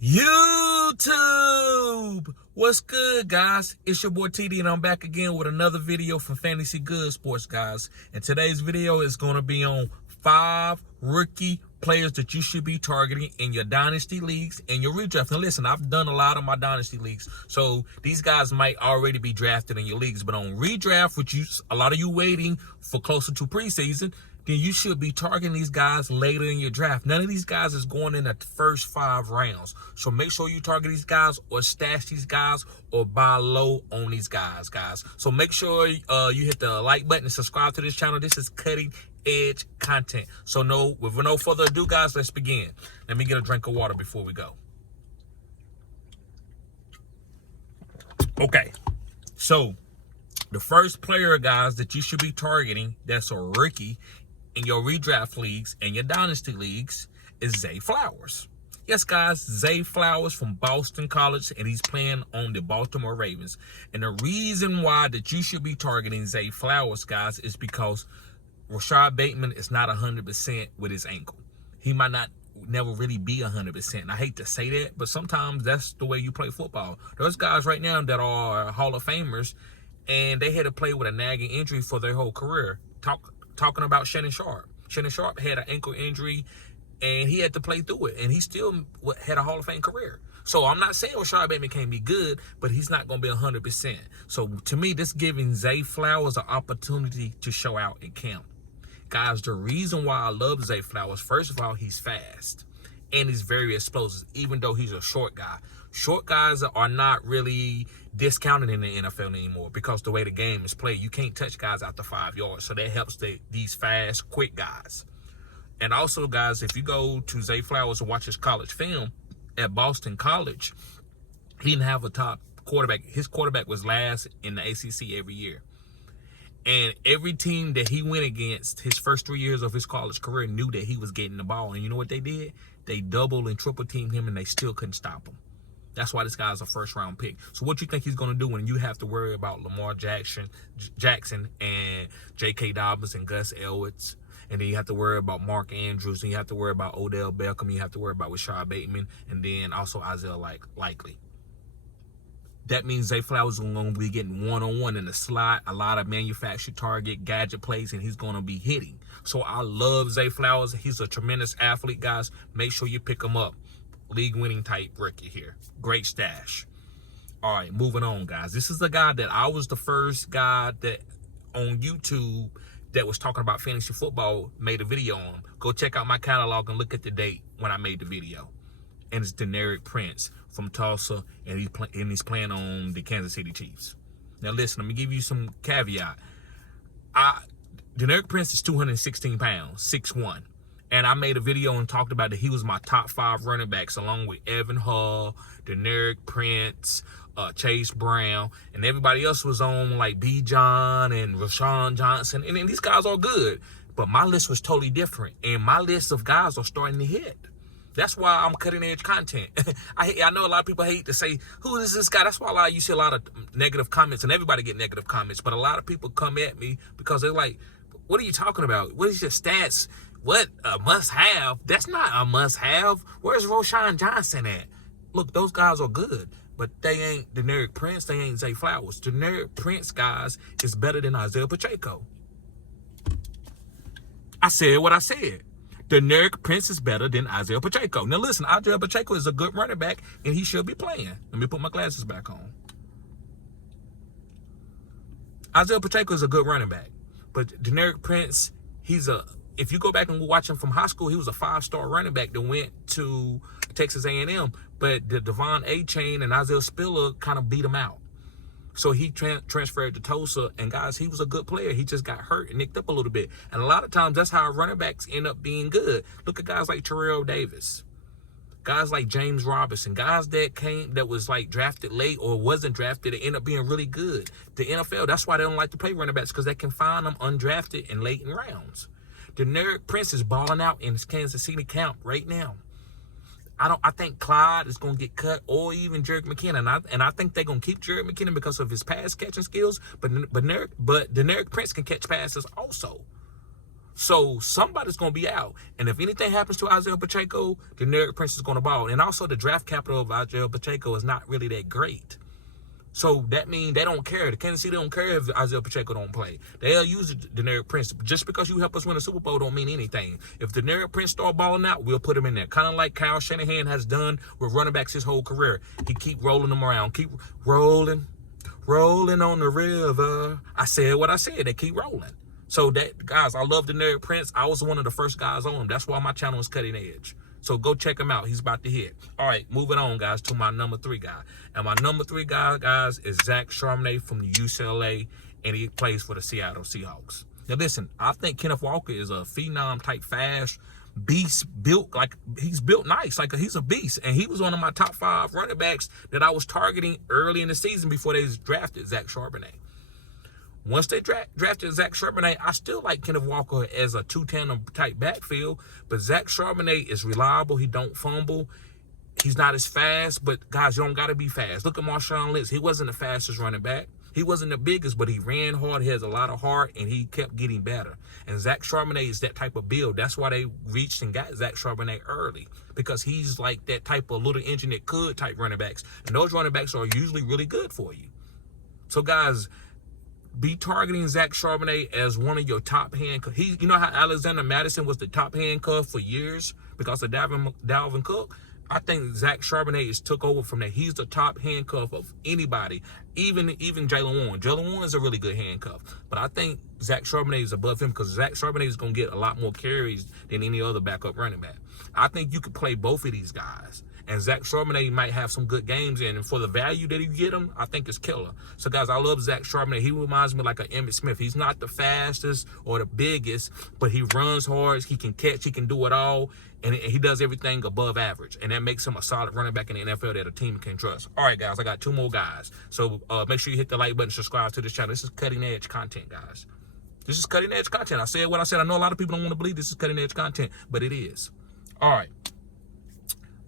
YouTube, what's good, guys? It's your boy TD, and I'm back again with another video from Fantasy Good Sports, guys. And today's video is going to be on 5 rookie players that you should be targeting in your dynasty leagues and your redraft. Now listen, I've done a lot of my dynasty leagues, so these guys might already be drafted in your leagues, but on redraft, which a lot of you waiting for closer to preseason, then you should be targeting these guys later in your draft. None of these guys is going in the first 5 rounds. So make sure you target these guys or stash these guys or buy low on these guys. So make sure you hit the like button and subscribe to this channel. This is cutting edge content. So with no further ado, guys, let's begin. Let me get a drink of water before we go. Okay, so the first player, guys, that you should be targeting that's a rookie in your redraft leagues and your dynasty leagues is Zay Flowers. Yes, guys, Zay Flowers from Boston College, and he's playing on the Baltimore Ravens. And the reason why that you should be targeting Zay Flowers, guys, is because Rashad Bateman is not 100% with his ankle. He might never really be 100%. And I hate to say that, but sometimes that's the way you play football. There's guys right now that are Hall of Famers, and they had to play with a nagging injury for their whole career. Talking about Shannon Sharp. Shannon Sharp had an ankle injury, and he had to play through it, and he still had a Hall of Fame career. So I'm not saying Rashad Bateman can't be good, but he's not going to be 100%. So to me, this giving Zay Flowers an opportunity to show out in camp. Guys, the reason why I love Zay Flowers, first of all, he's fast, and he's very explosive, even though he's a short guy. Short guys are not really discounted in the NFL anymore because the way the game is played, you can't touch guys after 5 yards. So that helps these fast, quick guys. And also, guys, if you go to Zay Flowers and watch his college film at Boston College, he didn't have a top quarterback. His quarterback was last in the ACC every year. And every team that he went against his first 3 years of his college career knew that he was getting the ball. And you know what they did? They double and triple teamed him, and they still couldn't stop him. That's why this guy's a first-round pick. So what you think he's going to do when you have to worry about Lamar Jackson and J.K. Dobbins and Gus Edwards, and then you have to worry about Mark Andrews, and you have to worry about Odell Beckham, you have to worry about Rashad Bateman, and then also Isaiah Likely. That means Zay Flowers is going to be getting one-on-one in the slot, a lot of manufactured target, gadget plays, and he's going to be hitting. So I love Zay Flowers. He's a tremendous athlete, guys. Make sure you pick him up. League-winning type rookie here. Great stash. All right, moving on, guys. This is the guy that I was the first guy that on YouTube that was talking about fantasy football made a video on. Go check out my catalog and look at the date when I made the video. And it's Deneric Prince from Tulsa, and he's playing on the Kansas City Chiefs. Now, listen, let me give you some caveat. Deneric Prince is 216 pounds, 6'1". And I made a video and talked about that he was my top 5 running backs, along with Evan Hull, Deneric Prince, Chase Brown, and everybody else was on like B. John and Rashawn Johnson. And these guys are good. But my list was totally different. And my list of guys are starting to hit. That's why I'm cutting edge content. I know a lot of people hate to say, who is this guy? That's why you see a lot of negative comments, and everybody get negative comments. But a lot of people come at me because they're like, what are you talking about? What is your stats? What a must-have? That's not a must-have. Where's Rashawn Johnson at? Look, those guys are good, but they ain't Deneric Prince. They ain't Zay Flowers. Deneric Prince, guys, is better than Isaiah Pacheco. I said what I said. Deneric Prince is better than Isaiah Pacheco. Now, listen, Isaiah Pacheco is a good running back, and he should be playing. Let me put my glasses back on. Isaiah Pacheco is a good running back, but Deneric Prince, if you go back and watch him from high school, he was a 5-star running back that went to Texas A&M, but the Devon A-Chain and Isaiah Spiller kind of beat him out. So he transferred to Tulsa, and guys, he was a good player. He just got hurt and nicked up a little bit. And a lot of times, that's how running backs end up being good. Look at guys like Terrell Davis, guys like James Robinson, guys that was like drafted late or wasn't drafted and end up being really good. The NFL, that's why they don't like to play running backs, because they can find them undrafted and late in rounds. Deneric Prince is balling out in his Kansas City camp right now. I think Clyde is going to get cut, or even Jerick McKinnon. And I think they're going to keep Jerick McKinnon because of his pass catching skills. But Deneric Prince can catch passes also. So somebody's going to be out. And if anything happens to Isaiah Pacheco, the Derek Prince is going to ball. And also the draft capital of Isaiah Pacheco is not really that great. So that means they don't care. The Kansas City don't care if Isaiah Pacheco don't play. They'll use the Deneric Prince. Just because you help us win a Super Bowl don't mean anything. If the Deneric Prince start balling out, we'll put him in there. Kind of like Kyle Shanahan has done with running backs his whole career. He keep rolling them around. Keep rolling on the river. I said what I said. They keep rolling. So that, guys, I love the Deneric Prince. I was one of the first guys on him. That's why my channel is Cutting Edge. So go check him out. He's about to hit. All right, moving on, guys, to my number 3 guy. And my number 3 guy, guys, is Zach Charbonnet from the UCLA, and he plays for the Seattle Seahawks. Now, listen, I think Kenneth Walker is a phenom-type fast beast, built like he's built nice, like he's a beast. And he was one of my top 5 running backs that I was targeting early in the season before they drafted Zach Charbonnet. Once they drafted Zach Charbonnet, I still like Kenneth Walker as a 2-tandem type backfield, but Zach Charbonnet is reliable. He don't fumble. He's not as fast, but guys, you don't got to be fast. Look at Marshawn Lynch. He wasn't the fastest running back. He wasn't the biggest, but he ran hard. He has a lot of heart, and he kept getting better. And Zach Charbonnet is that type of build. That's why they reached and got Zach Charbonnet early, because he's like that type of little engine that could type running backs. And those running backs are usually really good for you. So, guys, be targeting Zach Charbonnet as one of your top handcuffs. You know how Alexander Madison was the top handcuff for years because of Dalvin Cook? I think Zach Charbonnet is took over from that. He's the top handcuff of anybody, even Jalen Warren. Jalen Warren is a really good handcuff, but I think Zach Charbonnet is above him because Zach Charbonnet is going to get a lot more carries than any other backup running back. I think you could play both of these guys. And Zach Charbonnet might have some good games in. And for the value that you get him, I think it's killer. So, guys, I love Zach Charbonnet. He reminds me like an Emmitt Smith. He's not the fastest or the biggest, but he runs hard. He can catch. He can do it all. And he does everything above average. And that makes him a solid running back in the NFL that a team can trust. All right, guys, I got 2 more guys. So make sure you hit the like button, subscribe to this channel. This is cutting edge content, guys. This is cutting edge content. I said what I said. I know a lot of people don't want to believe this is cutting edge content, but it is. All right.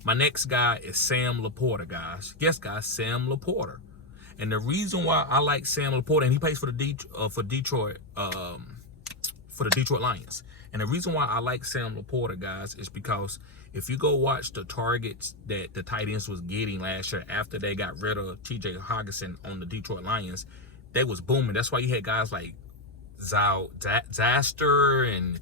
My next guy is Sam Laporta, guys. Yes, guys, Sam Laporta. And the reason why I like Sam Laporta, and he plays for the Detroit Lions. And the reason why I like Sam Laporta, guys, is because if you go watch the targets that the tight ends was getting last year after they got rid of T.J. Hockenson on the Detroit Lions, they was booming. That's why you had guys like Zaster and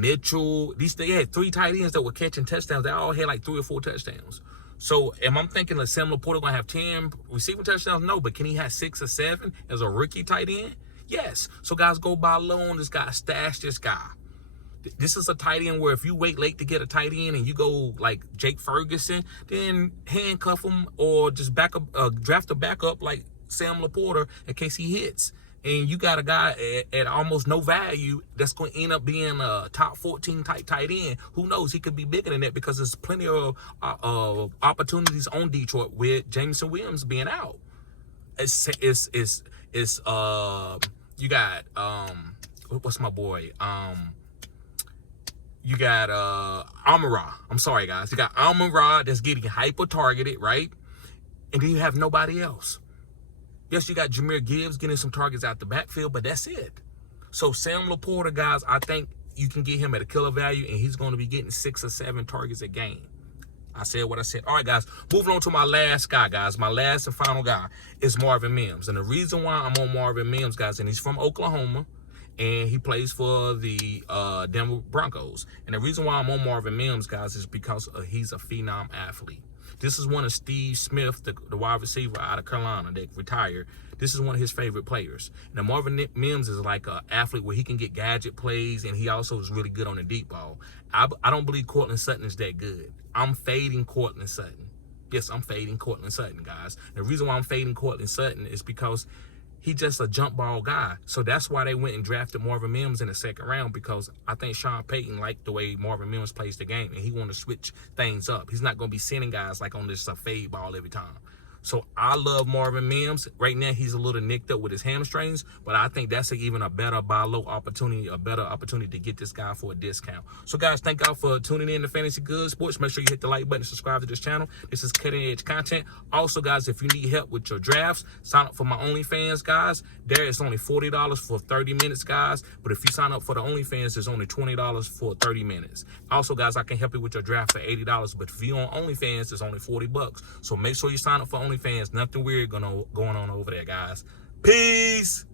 Mitchell. They had 3 tight ends that were catching touchdowns. They all had like 3 or 4 touchdowns. So am I thinking that Sam Laporta going to have 10 receiving touchdowns? No, but can he have 6 or 7 as a rookie tight end? Yes. So guys, go buy low on this guy. Stash this guy. This is a tight end where if you wait late to get a tight end and you go like Jake Ferguson, then handcuff him or just draft a backup like Sam Laporta in case he hits. And you got a guy at almost no value that's going to end up being a top 14 type tight end. Who knows? He could be bigger than that because there's plenty of opportunities on Detroit with Jameson Williams being out. You got what's my boy? You got Amon-Ra. I'm sorry, guys. You got Amon-Ra that's getting hyper targeted, right? And then you have nobody else. Yes, you got Jahmyr Gibbs getting some targets out the backfield, but that's it. So Sam Laporta, guys, I think you can get him at a killer value, and he's going to be getting 6 or 7 targets a game. I said what I said. All right, guys, moving on to my last guy, guys. My last and final guy is Marvin Mims. And the reason why I'm on Marvin Mims, guys, and he's from Oklahoma, and he plays for the Denver Broncos. And the reason why I'm on Marvin Mims, guys, is because he's a phenom athlete. This is one of Steve Smith, the wide receiver out of Carolina that retired. This is one of his favorite players. Now, Marvin Mims is like an athlete where he can get gadget plays, and he also is really good on the deep ball. I don't believe Courtland Sutton is that good. I'm fading Courtland Sutton. Yes, I'm fading Courtland Sutton, guys. The reason why I'm fading Courtland Sutton is because he's just a jump ball guy. So that's why they went and drafted Marvin Mims in the 2nd round, because I think Sean Payton liked the way Marvin Mims plays the game, and he wanted to switch things up. He's not going to be sending guys like on this fade ball every time. So I love Marvin Mims. Right now, he's a little nicked up with his hamstrings, but I think that's even a better buy low opportunity, a better opportunity to get this guy for a discount. So guys, thank y'all for tuning in to Fantasy Good Sports. Make sure you hit the like button and subscribe to this channel. This is cutting edge content. Also, guys, if you need help with your drafts, sign up for my OnlyFans, guys. There it's only $40 for 30 minutes, guys. But if you sign up for the OnlyFans, it's only $20 for 30 minutes. Also, guys, I can help you with your draft for $80. But if you on OnlyFans, it's only $40. So make sure you sign up for OnlyFans. Nothing weird going on over there, guys. Peace.